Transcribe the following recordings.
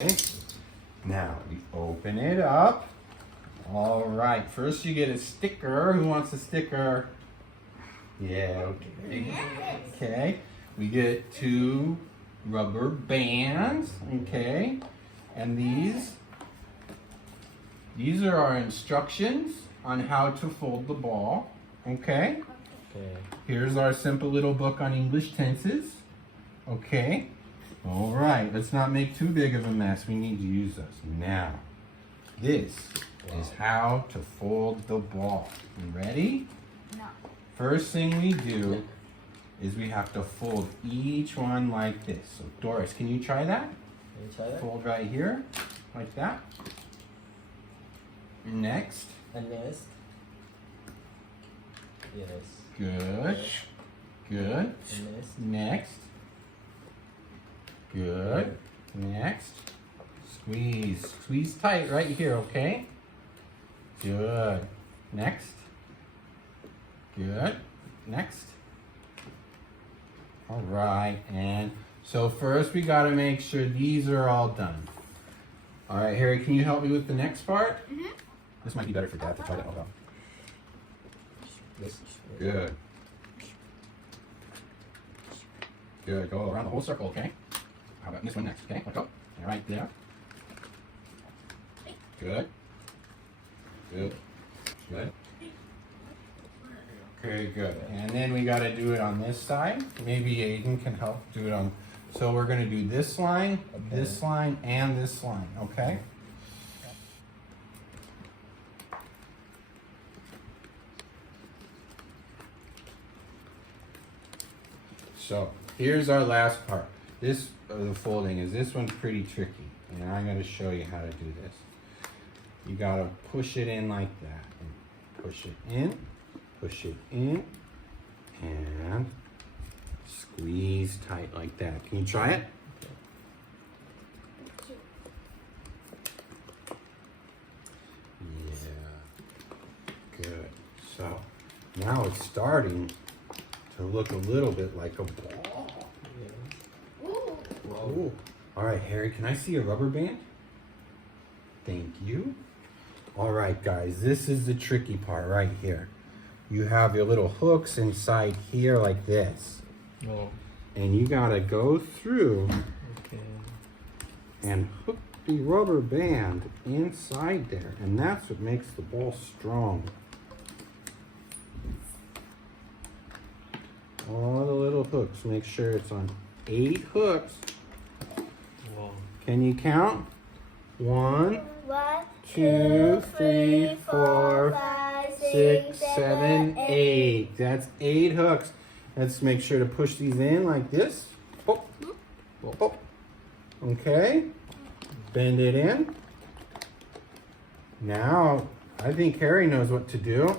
Okay. Now we open it up. All right. First, you get a sticker. Who wants a sticker? Yeah. Okay. Okay. We get 2 rubber bands. Okay. And these are our instructions on how to fold the ball. Okay. Okay. Here's our simple little book on English tenses. Okay. All right. Let's not make too big of a mess. We need to use those. Now, this is how to fold the ball. You ready? No. First thing we do is we have to fold each one like this. So Doris, can you try that? Can you try that? Fold right here, like that. Next. And next. Yes. Good. Good. And next. Next. Good. Next. Squeeze. Squeeze tight right here, okay? Good. Next. Good. Next. All right. And so first we got to make sure these are all done. All right, Harry, can you help me with the next part? Mm-hmm. This might be better for Dad to try that. Hold on. This. Good. Good. Go around the whole circle, okay? How about this one next? Okay, let's go. All right, there. Good. Good. Good. Okay, good. And then we got to do it on this side. Maybe Aiden can help do it on. So we're going to do this line, and this line, okay? So here's our last part. This the folding is this one's pretty tricky, and I'm going to show you how to do this. You got to push it in like that, and push it in, and squeeze tight like that. Can you try it? Yeah. Good. So now it's starting to look a little bit like a ball. Ooh. All right, Harry, can I see a rubber band? Thank you. All right, guys, this is the tricky part right here. You have your little hooks inside here like this. Oh. And you gotta go through Okay. and hook the rubber band inside there. And that's what makes the ball strong. All the little hooks, make sure it's on 8 hooks. Wow. Can you count? 1, 1, 2, 3, 4, 5, 6, 7, 8. That's 8 hooks. Let's make sure to push these in like this. Oh. Oh. Okay. Bend it in. Now, I think Harry knows what to do.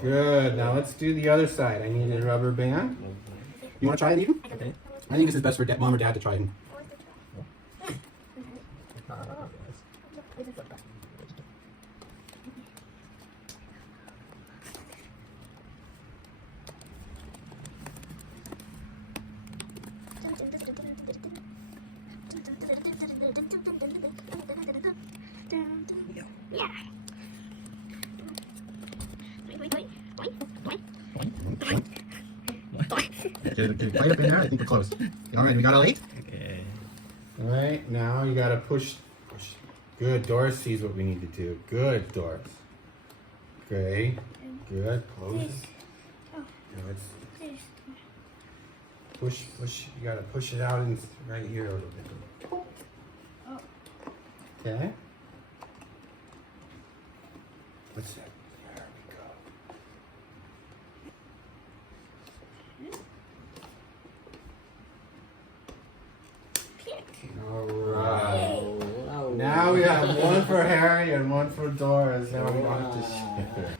Good. Now let's do the other side. I need a rubber band. You want to try it, Eden? Okay. I think this is best for Mom or Dad to try it. Yeah. Right up in there. I think we're close. All right, we got all 8? Okay. All right, now you got to push. Good. Doris sees what we need to do. Good, Doris. Okay. Good. Close. Good. Push. You got to push it out and right here a little bit. Okay. What's that? There we go. All right. Wow. Now we have one for Harry and one for Doris. Now we don't have to share.